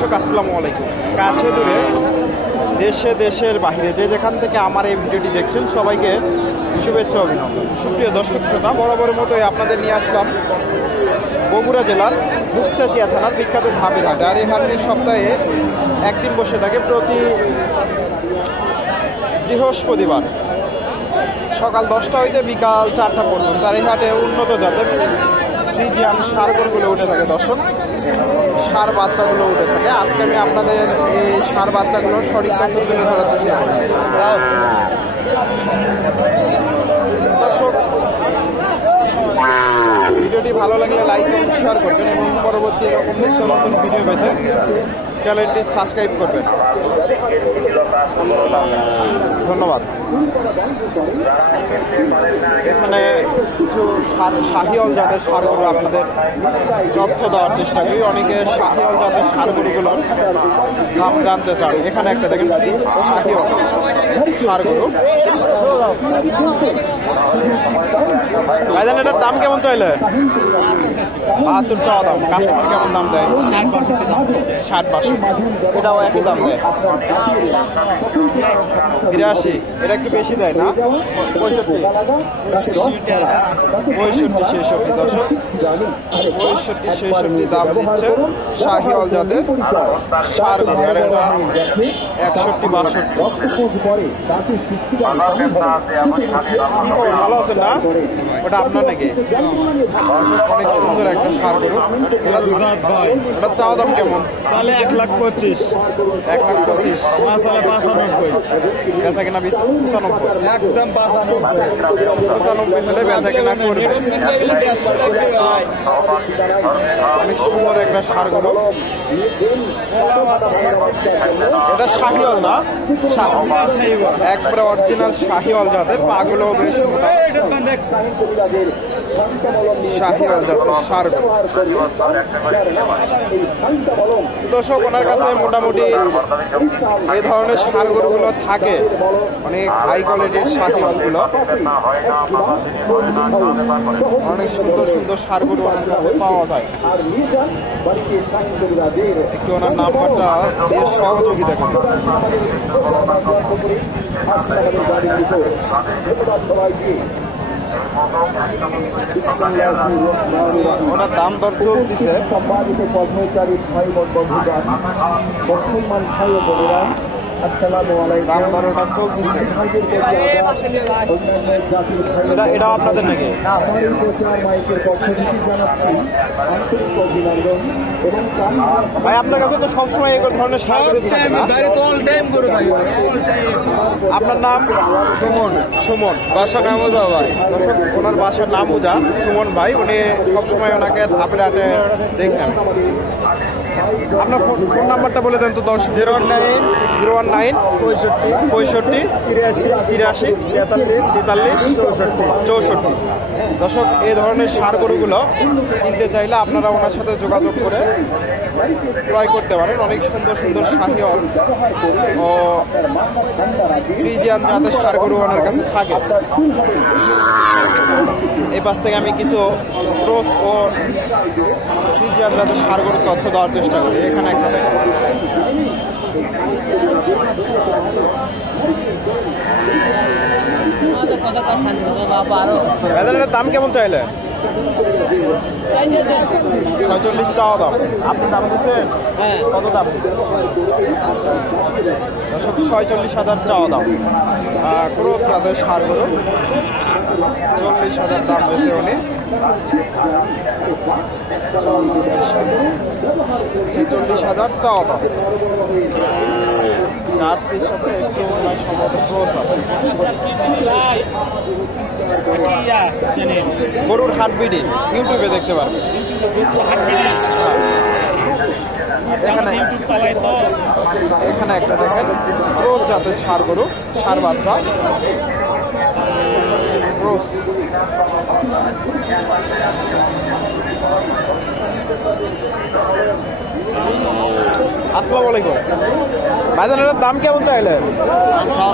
দর্শক আসসালামু আলাইকুম। কাছে দূরে দেশে দেশের বাইরে যে যেখান থেকে আমার এই ভিডিওটি দেখছেন সবাইকে শুভেচ্ছা অভিনন্দন। সুপ্রিয় দর্শক শ্রোতা, বরাবরের মতোই আপনাদের নিয়ে আসলাম বগুড়া জেলার বুকচাচিয়া থানার বিখ্যাত ধাপের হাট। আর এই হাটটি সপ্তাহে একদিন বসে থাকে, প্রতি বৃহস্পতিবার সকাল 10টা হইতে বিকাল 4টা পর্যন্ত। আর এই হাটে উন্নত জাতের ফ্রিজিয়ান ষাঁড় গরুগুলো উঠে থাকে। দর্শক, ষাঁড় বাচ্চাগুলো উঠে থাকে। আজকে আমি আপনাদের এই ষাঁড় বাচ্চাগুলোর সঠিক তথ্য তুলে ধরার চেষ্টা করি। দর্শক, ভিডিওটি ভালো লাগলে লাইক এবং শেয়ার করবেন এবং পরবর্তী এরকম নিত্য নতুন ভিডিও পেতে চ্যানেলটি সাবস্ক্রাইব করবেন। ধন্যবাদ। এখানে কিছু শাহিওয়াল জাতের ষাঁড় গরু আপনাদের তথ্য দেওয়ার চেষ্টা করি। অনেকে শাহিওয়াল জাতের ষাঁড় গরুগুলোর দাম জানতে চান। এখানে একটা দেখেন শাহিওয়াল ষাঁড় গরু। ভাইজান, এটার দাম কেমন চাইলে? 72 চাওয়া দাম। কাস্টমার কেমন দাম দেয়? 60-62। এটাও একই দাম দেয় 83। এটা একটু বেশি দেয় না? 65-66। দর্শক, 65-66 দাম দিচ্ছে শাহিওয়াল জাতের ষাঁড় গরু। আর এটা 61-62। ভালো আছে না? ওটা আপনার নাকি? অনেক সুন্দর একটা ষাঁড় গরু। এটা চাওয়া দাম কেমন? 1,25,000। 1,25,000। 95। বেচা কেনা 95? একদম 95 হলে বেচা কেনা করবে। অনেক সুন্দর একটা ষাঁড় গরু। এটা শাহিওয়াল না? একবারে অরিজিনাল শাহিওয়াল জাতের। পাগুলো বেশ মোটা। শাহিওয়াল জাতের ষাঁড় গরু। দর্শক, ওনার কাছে মোটামুটি এই ধরনের ষাঁড় গরুগুলো থাকে, অনেক হাই কোয়ালিটির শাহিওয়ালগুলো। অনেক সুন্দর সুন্দর ষাঁড় গরু ওনার কাছে পাওয়া যায়। একটু ওনার নাম্বারটা দিয়ে সহযোগিতা করুন। ওনার দাম দর চলতেছে। দাম দর ওটা চলতেছে। এটা আপনাদের নাকি? ভাই, আপনার কাছে তো সবসময় এই ধরনের ষাঁড় গরু থাকে না? আপনার নাম? সুমন। বাসা নামুজা ভাই। দর্শক, ওনার বাসার নামুজা। সুমন ভাই, উনি সবসময় ওনাকে ধাপের হাটে দেখে আমি। আপনার ফোন নাম্বারটা বলে দেন তো। 019 019 65 83 83 43 44 64। দর্শক, এই ধরনের ষাঁড় গরুগুলো কিনতে চাইলে আপনারা ওনার সাথে যোগাযোগ করে ক্রয় করতে পারেন। অনেক সুন্দর সুন্দর শাহিওয়াল ও ফ্রিজিয়ান জাতের ষাঁড় গরু ওনার কাছে থাকে। এই পাশ থেকে আমি কিছু ক্রস ও ফ্রিজিয়ান জাতের ষাঁড় গরুর তথ্য দেওয়ার চেষ্টা করি। এখানে একটা দেখেন। দাম কেমন চাইলে? 46 চাওয়া দাম। আপনি দাম দিচ্ছেন? কত দাম দিচ্ছেন? 46,000 চাওয়া দাম। ক্রোধ জাতের ষাঁড় গরু 40,000 দাম দিয়েছে উনি। 46,000 চাওয়া দাম। জার্সির সাথে একটু সম্ভবত ক্রোধ আছে। গরুর হাট বিডি ইউটিউবে দেখতে পারবেন। এখানে একটা দেখেন ক্রোস জাতের ষাঁড় গরু, ষাঁড় বাচ্চা ক্রোস। আসসালামু আলাইকুম ভাইজান, এটার দাম কেমন চাইলেন?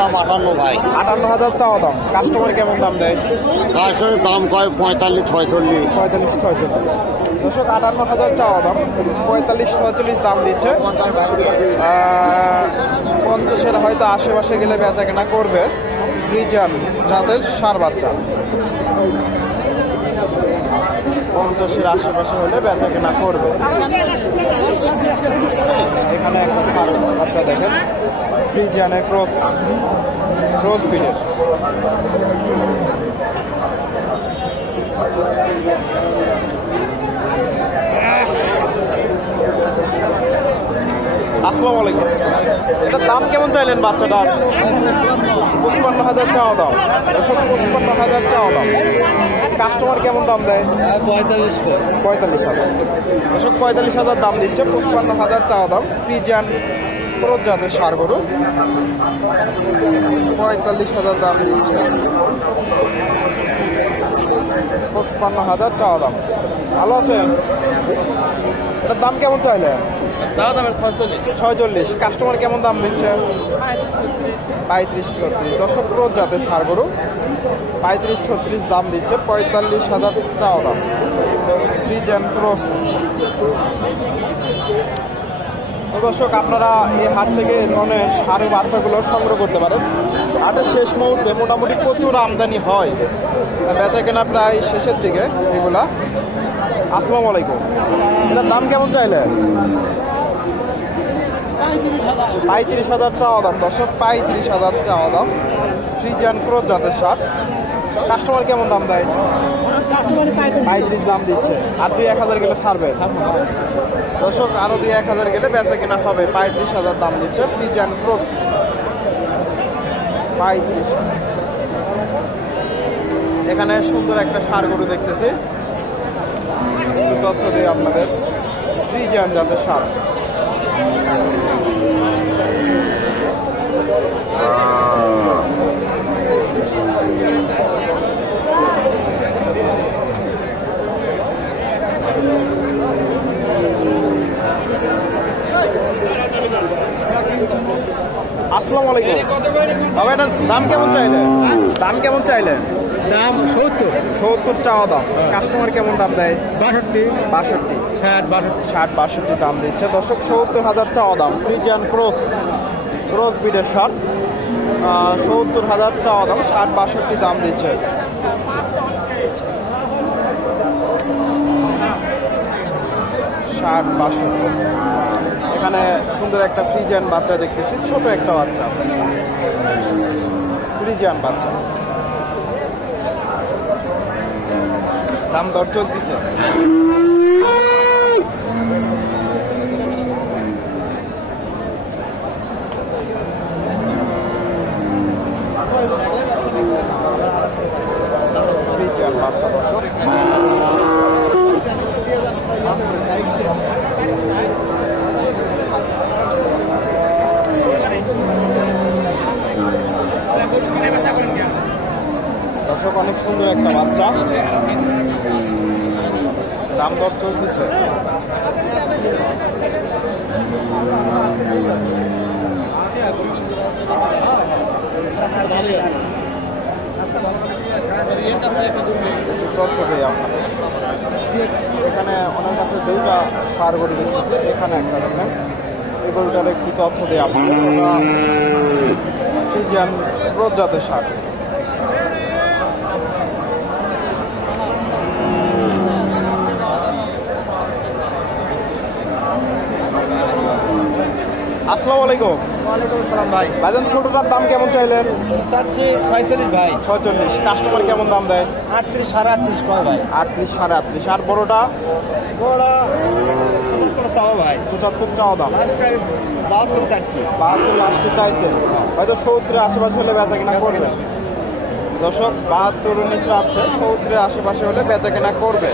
দাম 58 ভাই। 58,000 চাওয়া দাম। কাস্টমার কেমন দাম দেয়? কাস্টমার দাম কয় 45 46। 45-46। দর্শক 58,000 চাওয়া দাম, 45-46 দাম দিচ্ছে। 50-এর হয়তো আশেপাশে গেলে বেচা কেনা করবে। ফ্রিজিয়ান জাতের ষাঁড় বাচ্চা 50-এর আশেপাশে হলে বেচা কেনা করবে। এখানে একটা ষাঁড় বাচ্চা দেখেন, ফ্রিজিয়ানের ক্রস ব্রিডের। আসসালামু আলাইকুম। এটার দাম কেমন চাইলেন বাচ্চাটার? 55,000 চাওয়া দাম। 55,000 চাওয়া দাম। কাস্টমার কেমন দাম দেয়? 45,000। 45,000 দাম দিচ্ছে, 55,000 চাওয়া দাম। ফ্রিজিয়ান ক্রস জাতের ষাঁড় গরু, 45,000 দাম দিচ্ছে, 55,000 চাওয়া দাম। ভালো আছেন? এটার দাম কেমন চাইলেন? 46। কাস্টমার কেমন দাম দিচ্ছে? 35-36। দর্শক ক্রস জাতের ষাঁড় গরু, 35-36 দাম দিচ্ছে, 45,000 চাওয়া দাম। Friesian cross. দর্শক আপনারা এই হাট থেকে এই ধরনের ষাঁড়ের বাচ্চাগুলো সংগ্রহ করতে পারেন। হাটের শেষ মুহূর্তে মোটামুটি প্রচুর আমদানি হয়, বেচা কেনা প্রায় শেষের দিকে এগুলা। আসসালামু আলাইকুম। এটার দাম কেমন চাইলেন? 35,000 চাওয়া দাম। দর্শক 35,000 চাওয়া দাম। ফ্রিজিয়ান ক্রস জাতের ষাঁড়। কাস্টমার কেমন দাম দেয়? 35 দাম দিচ্ছে। আর 2-1,000 গেলে ছাড়বে। দর্শক আরো 2-1,000 গেলে বেচা কেনা হবে। 35,000 দাম দিচ্ছে ফ্রিজিয়ান ক্রস। 35। এখানে সুন্দর একটা ষাঁড় গরু দেখতেছি, তথ্য দিই আপনাদের। ফ্রিজিয়ান জাতের ষাঁড়। আসসালামু আলাইকুম। বাবা এটার দাম কেমন চাইলেন? দাম কেমন চাইলেন? দাম 70 চাওয়া দাম। কাস্টমার কেমন দাম দেয়? 62, 60-62 দাম দিচ্ছে। দর্শক 70,000 চাওয়া দাম। ফ্রিজিয়ান ক্রস ব্রিডের ষাঁড়, 70,000 চাওয়া দাম, 60-62 দাম দিচ্ছে। এখানে সুন্দর একটা ফ্রিজিয়ান বাচ্চা দেখতেছি, ছোট একটা বাচ্চা, ফ্রিজিয়ান বাচ্চা। দাম দর চলতেছে। ফ্রিজিয়ান বাচ্চা দর্শক। দর্শক অনেক সুন্দর একটা বাচ্চা, দাম দর চলতেছে। এখানে অনেক কাছে 2টা ষাঁড় গরু দেখতেছে, এখানে একটা দেখেন। এই গরুটার একটু তথ্য দেয় আপনারা। ফ্রিজিয়ান ক্রস জাতের ষাঁড়। আসসালামু আলাইকুম। ওয়ালাইকুম আসসালাম ভাই। ভাইজান ছোটটার দাম কেমন চাইলেন? চাচ্ছি 46 ভাই। 46। কাস্টমার কেমন দাম দেয়? 38, 38.5 কয় ভাই। 38-38। আর বড়টা? বড় 75 চাও ভাই। 75 চাওয়া দাম। লাস্ট আমি 72 চাচ্ছি। 72 লাস্টে চাইছেন, হয়তো 70-এর আশেপাশে হলে বেচা কেনা করবে। দর্শক 72 উনি চাচ্ছে, 70-এর আশেপাশে হলে বেচা কেনা করবে।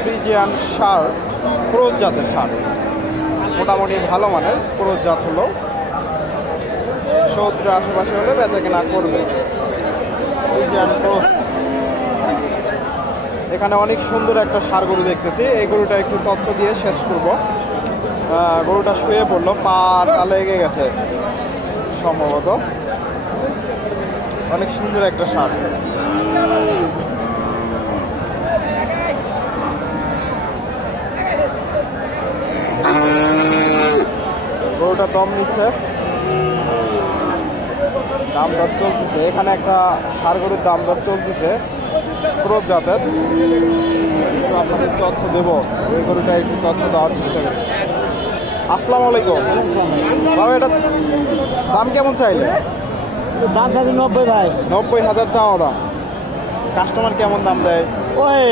ফ্রিজিয়ান ষাঁড়, ক্রস জাতের ষাঁড়, মোটামুটি ভালো মানের ক্রস জাত হলো। 70-এর আশেপাশে হলে বেচা কেনা করবে। Friesian cross. এখানে অনেক সুন্দর একটা ষাঁড় গরু দেখতেছি, এই গরুটা একটু তথ্য দিয়ে শেষ করব। গরুটা শুয়ে পড়লো, পাটা লেগে গেছে সম্ভবত। অনেক সুন্দর একটা ষাঁড়। গরুটা দম নিচ্ছে, দাম দর চলতেছে। এখানে একটা ষাঁড় গরুর দাম দর চলতেছে ক্রোপ জাতের, একটু আপনাদের তথ্য দেবো। ওই গরুটা একটু তথ্য দেওয়ার চেষ্টা করি। আসসালামু আলাইকুম বাবা, এটা দাম কেমন চাইলে? দাম চাইছে 90 ভাই। 90,000 চাওয়া দাম। কাস্টমার কেমন দাম দেয়? ওই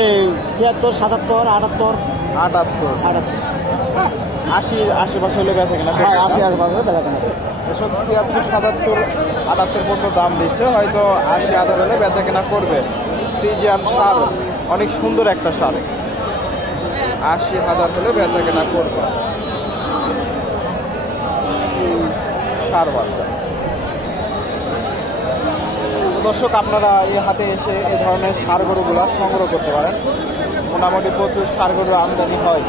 76, 77, 78, 78, 80 আশেপাশে হলে বেচা কিনা? হ্যাঁ 80 আশেপাশে বেচা কেনা। এসব 76, 77, 78 পর্যন্ত দাম দিচ্ছে, হয়তো 80,000 হলে বেচা কেনা করবে। ফ্রিজিয়ান ষাঁড়, অনেক সুন্দর একটা ষাঁড়, 80,000 হলে বেচা কেনা করবে। ষাঁড় বাচ্চা। তো দর্শক, আপনারা এই হাটে এসে এই ধরনের ষাঁড় গরুগুলো সংগ্রহ করতে পারেন। মোটামুটি প্রচুর ষাঁড় গরু আমদানি হয়।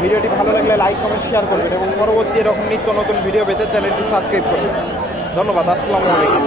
ভিডিওটি ভালো লাগলে লাইক কমেন্ট শেয়ার করবেন এবং পরবর্তী এরকম নিত্য নতুন ভিডিও পেতে চ্যানেলটি সাবস্ক্রাইব করবেন। ধন্যবাদ। আসসালামু আলাইকুম।